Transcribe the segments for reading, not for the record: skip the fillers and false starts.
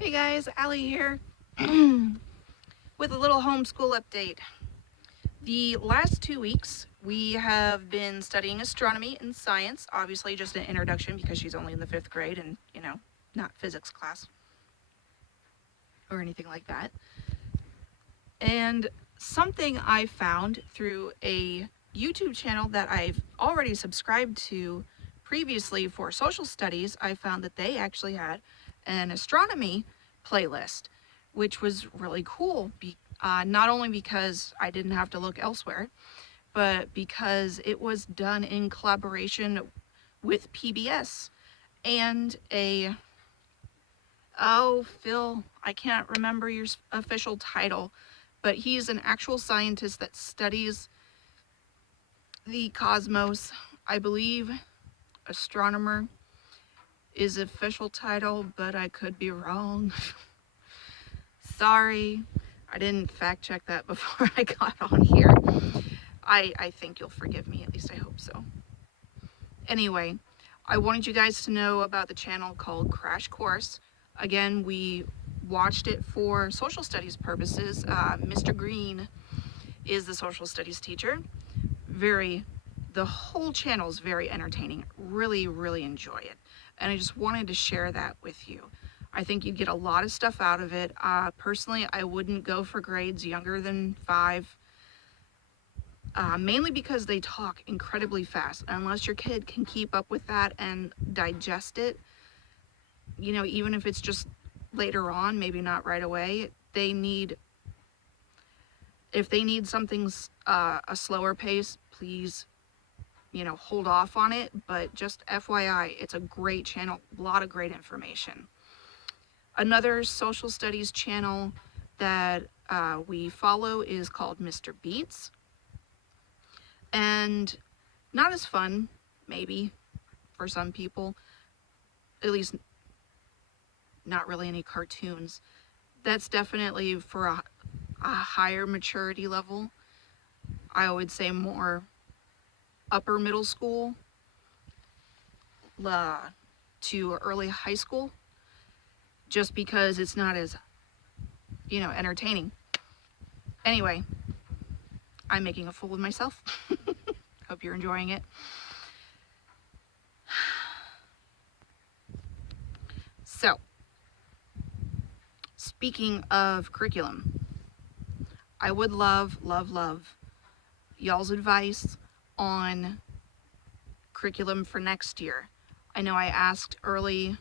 Hey guys, Allie here with a little homeschool update. The last 2 weeks we have been studying astronomy and science, obviously just an introduction because she's only in the 5th grade and, not physics class or anything like that. And something I found through a YouTube channel that I've already subscribed to previously for social studies, I found that they actually had an astronomy playlist, which was really cool. Not only because I didn't have to look elsewhere, but because it was done in collaboration with PBS and Phil, I can't remember your official title, but he's an actual scientist that studies the cosmos. I believe astronomer is official title, but I could be wrong. Sorry, I didn't fact check that before I got on here. I think you'll forgive me, at least I hope so. Anyway, I wanted you guys to know about the channel called Crash Course. Again, we watched it for social studies purposes. Mr. Green is the social studies teacher. The whole channel is very entertaining. Really enjoy it. And I just wanted to share that with you. I think you'd get a lot of stuff out of it. Personally, I wouldn't go for grades younger than 5. Mainly because they talk incredibly fast. Unless your kid can keep up with that and digest it, even if it's just later on, maybe not right away, if they need something a slower pace, please, hold off on it. But just FYI, it's a great channel, a lot of great information. Another social studies channel that we follow is called Mr. Beats. And not as fun, maybe, for some people. At least not really any cartoons. That's definitely for a higher maturity level. I would say more upper middle school to early high school, just because it's not as, entertaining. Anyway, I'm making a fool of myself. Hope you're enjoying it. So, speaking of curriculum, I would love y'all's advice on curriculum for next year. I know I asked earlier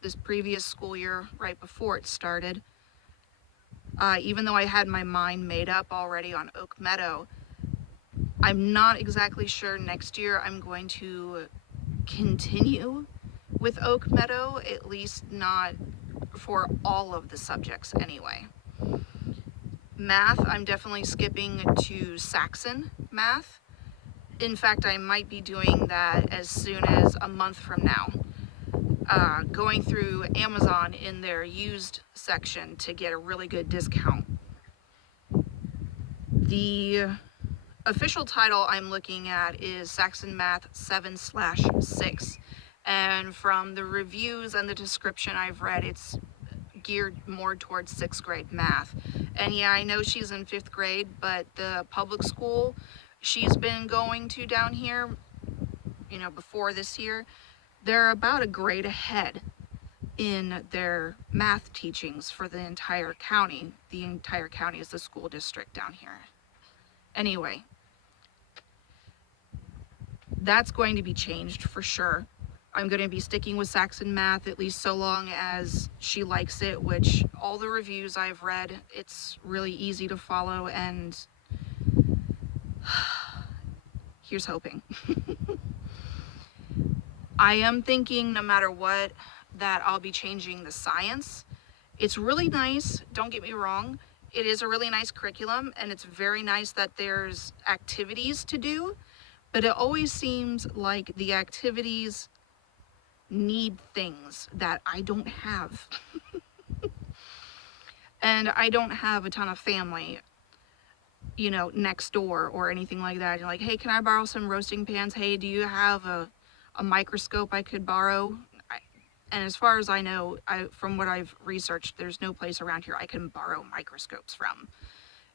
this previous school year, right before it started. Even though I had my mind made up already on Oak Meadow, I'm not exactly sure next year I'm going to continue with Oak Meadow, at least not for all of the subjects anyway. Math, I'm definitely skipping to Saxon math. In fact, I might be doing that as soon as a month from now. Going through Amazon in their used section to get a really good discount. The official title I'm looking at is Saxon Math 7/6. And from the reviews and the description I've read, it's geared more towards 6th grade math. And yeah, I know she's in 5th grade, but the public school she's been going to down here, before this year, they're about a grade ahead in their math teachings for the entire county. The entire county is the school district down here. Anyway, that's going to be changed for sure. I'm going to be sticking with Saxon math, at least so long as she likes it, which all the reviews I've read, it's really easy to follow, and here's hoping. I am thinking, no matter what, that I'll be changing the science. It's really nice, don't get me wrong. It is a really nice curriculum, and it's very nice that there's activities to do, but it always seems like the activities need things that I don't have. And I don't have a ton of family, next door or anything like that. You're like, hey, can I borrow some roasting pans? Hey, do you have a microscope I could borrow? And as far as I know, from what I've researched, there's no place around here I can borrow microscopes from.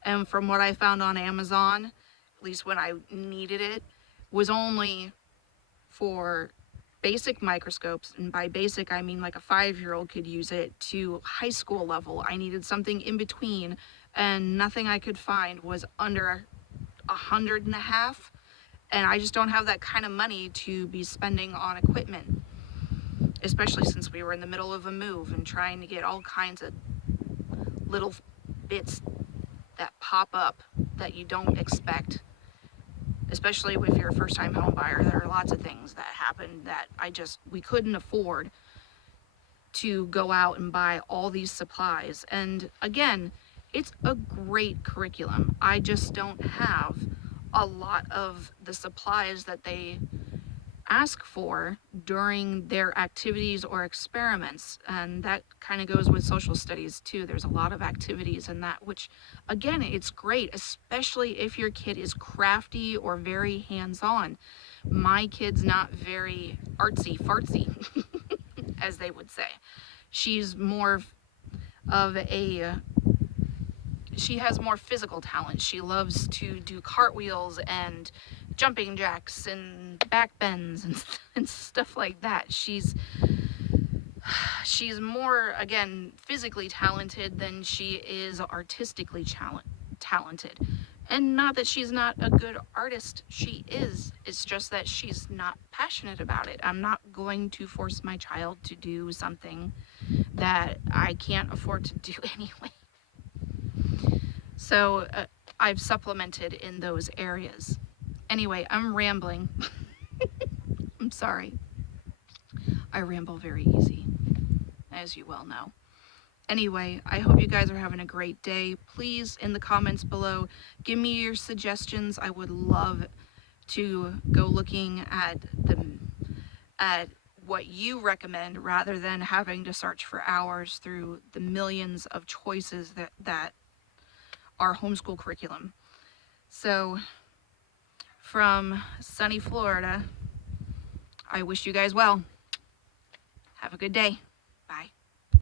And from what I found on Amazon, at least when I needed it, was only for basic microscopes, and by basic I mean like a 5-year-old could use it, to high school level. I needed something in between, and nothing I could find was under $150, and I just don't have that kind of money to be spending on equipment, especially since we were in the middle of a move and trying to get all kinds of little bits that pop up that you don't expect. Especially if you're a first-time home buyer, there are lots of things that happen that we couldn't afford to go out and buy all these supplies. And again, it's a great curriculum. I just don't have a lot of the supplies that they ask for during their activities or experiments, and that kind of goes with social studies too. There's a lot of activities in that, which again, it's great, especially if your kid is crafty or very hands-on. My kid's not very artsy fartsy as they would say. She's more of a she has more physical talent. She loves to do cartwheels and jumping jacks and back bends and stuff like that. She's more, again, physically talented than she is artistically talented. And not that she's not a good artist, she is. It's just that she's not passionate about it. I'm not going to force my child to do something that I can't afford to do anyway. So I've supplemented in those areas. Anyway, I'm rambling. I'm sorry. I ramble very easy, as you well know. Anyway, I hope you guys are having a great day. Please, in the comments below, give me your suggestions. I would love to go looking at what you recommend rather than having to search for hours through the millions of choices that are homeschool curriculum. So, from sunny Florida, I wish you guys well. Have a good day. Bye.